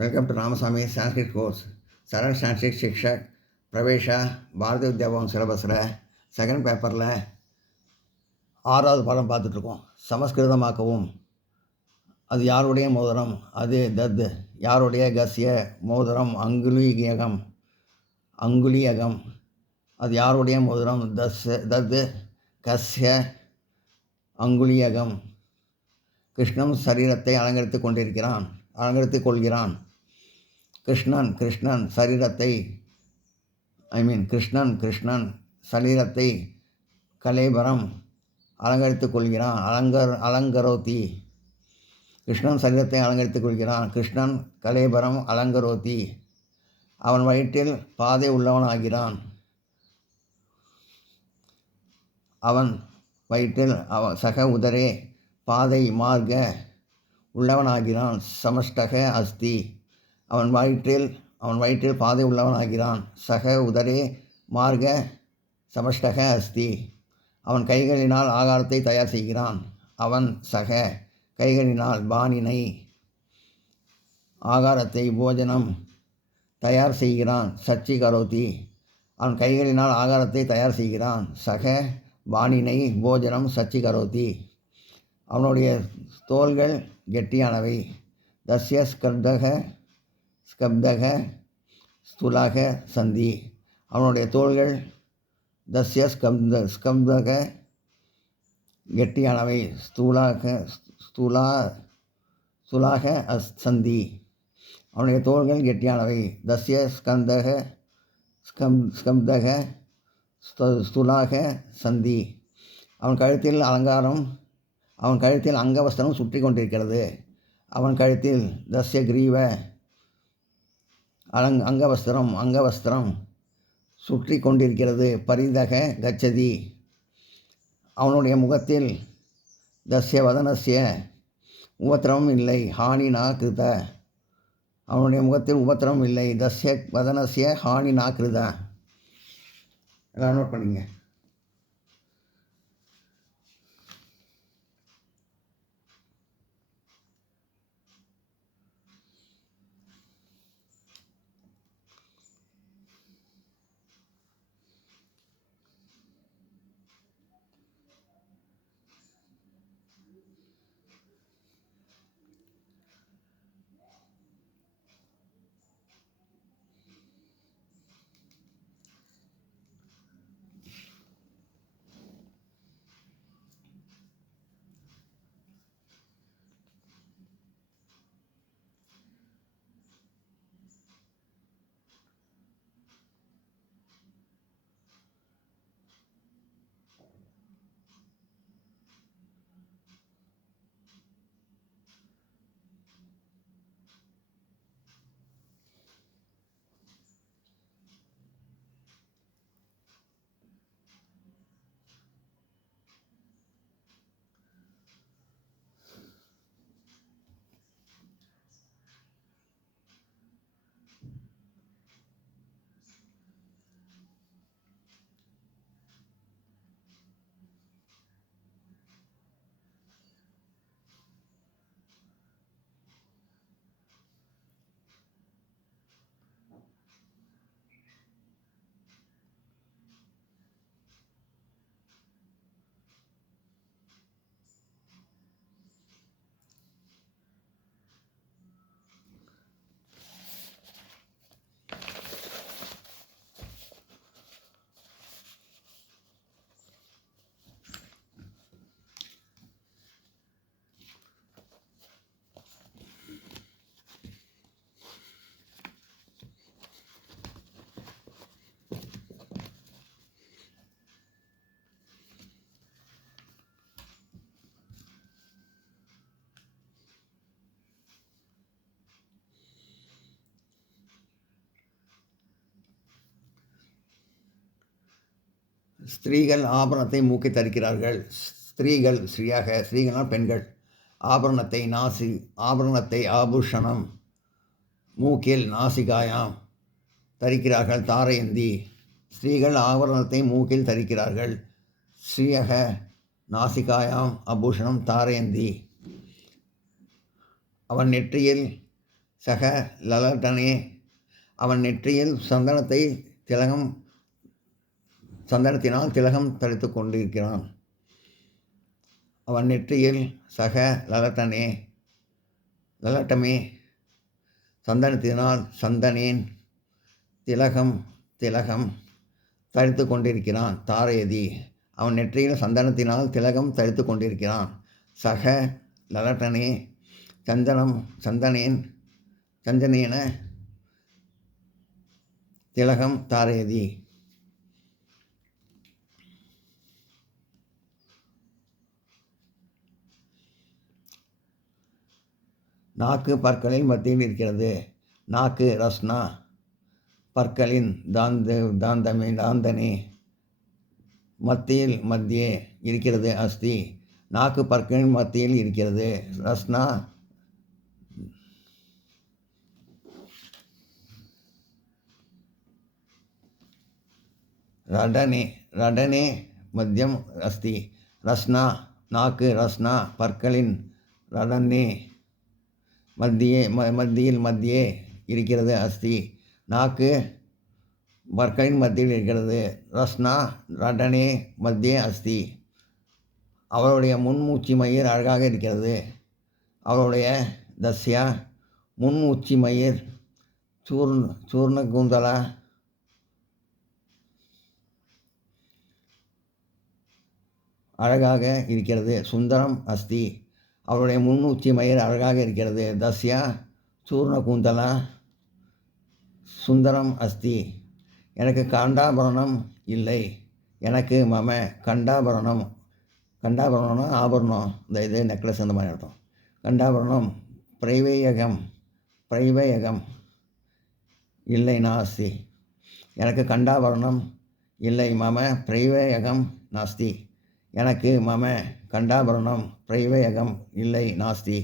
Welcome to Ramasamy Sanskrit course. சரண் சான்ஸ்கிரிட் சிக்ஷக் பிரவேஷா பாரதிய வித்யாபவன் சிலபஸில் செகண்ட் பேப்பரில் 6வது பாடம் பார்த்துட்ருக்கோம். சமஸ்கிருதமாக்கவும். அது யாருடைய மோதிரம்? அது தத். யாருடைய? கஸ்ய. மோதிரம் அங்குலியகம். அங்குலியகம். அது யாருடைய மோதிரம்? தத். கஸ்ய அங்குலியகம். கிருஷ்ணன் சரீரத்தை அலங்கரித்து கொள்கிறான். கிருஷ்ணன் சரீரத்தை சரீரத்தை கலேபரம் அலங்கரித்துக் கொள்கிறான். அலங்கரோதி. கிருஷ்ணன் சரீரத்தை அலங்கரித்துக் கொள்கிறான். கிருஷ்ணன் கலேபரம் அலங்கரோதி. அவன் வயிற்றில் பாதை உள்ளவனாகிறான். சக உதரே பாதை மார்க உள்ளவனாகிறான். சமஷ்டக அஸ்தி. அவன் வயிற்றில் பாதை உள்ளவனாகிறான். சக உதரே மார்க சமஷ்டக அஸ்தி. அவன் கைகளினால் ஆகாரத்தை தயார் செய்கிறான். கைகளினால் பானினை ஆகாரத்தை போஜனம் தயார் செய்கிறான். சச்சி கரோதி. அவன் கைகளினால் ஆகாரத்தை தயார் செய்கிறான். சக பானினை போஜனம் சச்சி கரோதி. அவனுடைய தோள்கள் கெட்டியானவை. தஸ்ய ஸ்கப்தக ஸ்துலாக சந்தி. அவனுடைய தோள்கள் தஸ்ய ஸ்கப்தக கெட்டியானவை. ஸ்துலாக சந்தி. அவனுடைய தோள்கள் கெட்டியானவை. தஸ்ய ஸ்கப்தக ஸ்துலாக சந்தி. அவன் கழுத்தில் அங்கவஸ்திரம் சுற்றி கொண்டிருக்கிறது. அவன் கழுத்தில் தஸ்ய கிரீவ அங்கவஸ்திரம் சுற்றி கொண்டிருக்கிறது. பரிதக கச்சதி. அவனுடைய முகத்தில் தஸ்ய வதனஸ்ய உபத்திரமும் இல்லை. ஹானினா கிருத. அவனுடைய முகத்தில் உபத்திரமும் இல்லை. தஸ்ய வதனஸ்ய ஹானினா கிருத. எல்லாம் நோட் பண்ணிங்க. ஸ்திரீகள் ஆபரணத்தை மூக்கை தரிக்கிறார்கள். ஸ்திரீகள்னால் பெண்கள். ஆபரணத்தை ஆபூஷணம் மூக்கில் நாசிகாயாம் தரிக்கிறார்கள். தாரயந்தி. ஸ்திரீகள் ஆபரணத்தை மூக்கில் தரிக்கிறார்கள். ஸ்ரீயக நாசிகாயாம் ஆபூஷணம் தாரயந்தி. அவன் நெற்றியில் சக லலட்டனே, அவன் நெற்றியில் சந்தனத்தினால் திலகம் தரித்து கொண்டிருக்கிறான். அவன் நெற்றியில் சக லலட்டமே சந்தனேன் திலகம் தரித்து கொண்டிருக்கிறான். தாரயதி, அவன் நெற்றியில் சந்தனத்தினால் திலகம் தரித்து கொண்டிருக்கிறான். சக லலட்டனே சந்தனேன திலகம் தாரயதி. நாக்கு பற்களின் மத்தியில் இருக்கிறது. நாக்கு ரஸ்னா, பற்களின் தாந்தனே மத்தியே இருக்கிறது. அஸ்தி, நாக்கு பற்களின் மத்தியில் இருக்கிறது. ரஸ்னா ரடனே மத்தியம் அஸ்தி. ரஸ்னா, நாக்கு ரஸ்னா பற்களின் ரடனே மத்தியே இருக்கிறது. அஸ்தி, நாக்கு பற்களின் மத்தியில் இருக்கிறது. ரஸ்னா ரடனே மத்தியே அஸ்தி. அவளுடைய முன்மூச்சி மயிர் அழகாக இருக்கிறது. அவளுடைய தஸ்யா முன்மூச்சி மயிர் சூர்ண குந்தலா அழகாக இருக்கிறது. சுந்தரம் அஸ்தி, அவருடைய முன்னுச்சி மயிர் அழகாக இருக்கிறது. தஸ்யா சூர்ண குந்தலா சுந்தரம் அஸ்தி, எனக்கு கண்டாபரணம் இல்லை. எனக்கு மம கண்டாபரணம்னா ஆபரணம், இந்த இது நெக்லஸ் அந்த மாதிரி அர்த்தம். கண்டாபரணம் பிரைவேயகம் இல்லை நாஸ்தி, எனக்கு கண்டாபரணம் இல்லை. மம பிரைவேயகம் நாஸ்தி, எனக்கு மம கண்டாபரணம் பிரைவேயகம் இல்லை. நாஸ்தி,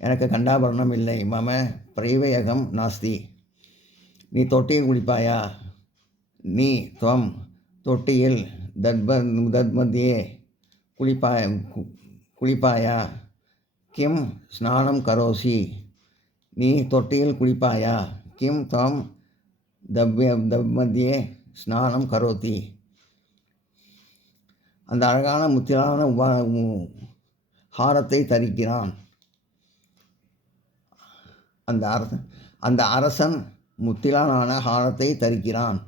எனக்கு கண்டாபரணம் இல்லை. மம பிரைவேயகம் நாஸ்தி. நீ தொட்டியில் குளிப்பாயா? நீ துவம் தொட்டியில் தத்மத்தியே குளிப்பாயா? கிம் ஸ்நானம் கரோசி, நீ தொட்டியில் குளிப்பாயா? கிம் துவம் தத்மத்தியே ஸ்நானம் கரோதி. அந்த அழகான முத்திலான ஹாரத்தை தரிக்கிறான். அந்த அரசன் முத்திலான ஹாரத்தை தரிக்கிறான்.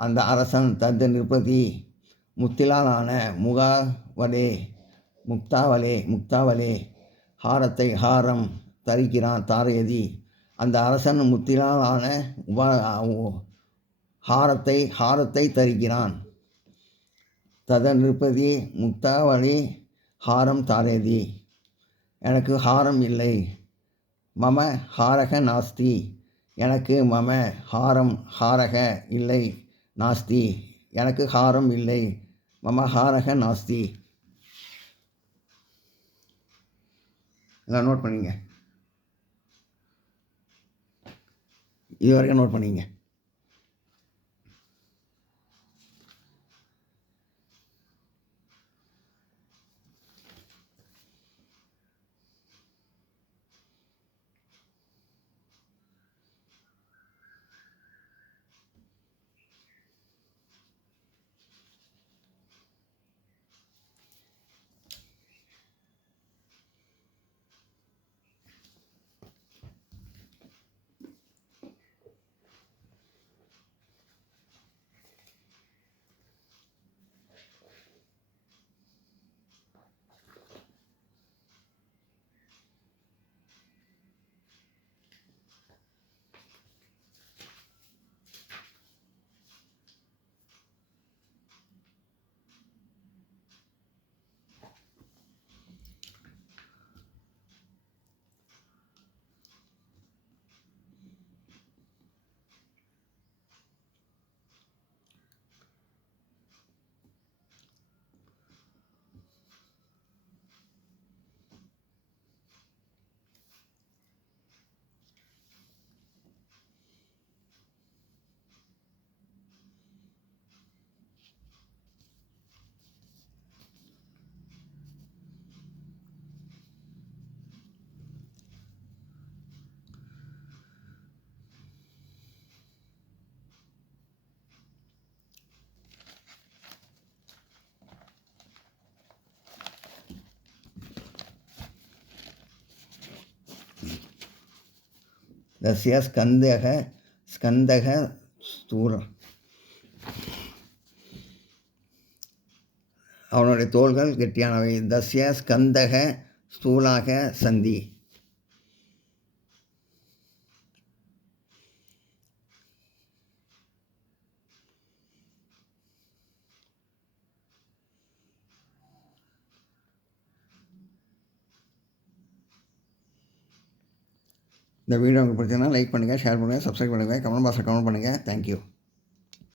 அந்த அரசன் தத் நிருபதி முத்திலான முக்தாவலே ஹாரம் தரிக்கிறான். தாரயதி, அந்த அரசன் முத்திலான ஹாரத்தை தரிக்கிறான். தத நிருபதி முக்தாவளி ஹாரம் தாரயதி, எனக்கு ஹாரம் இல்லை. மம ஹாரக நாஸ்தி, எனக்கு மம ஹாரக இல்லை. நாஸ்தி, எனக்கு ஹாரம் இல்லை. மம ஹாரக நாஸ்தி. எல்லாம் நோட் பண்ணிங்க, இது வரைக்கும் நோட் பண்ணிங்க. தஸ்ய ஸ்கந்தக ஸ்தூலம், அவனுடைய தோள்கள் கெட்டியானவை. தஸ்ய ஸ்கந்தக ஸ்தூலாக சந்தி. இந்த வீடியோ உங்களுக்கு பிடிச்சதுன்னா லைக் பண்ணுங்கள், ஷேர் பண்ணுங்கள், சப்ஸ்கிரைப் பண்ணுங்கள், கமெண்ட் பாக்ஸில் கமெண்ட் பண்ணுங்கள். தேங்க்யூ.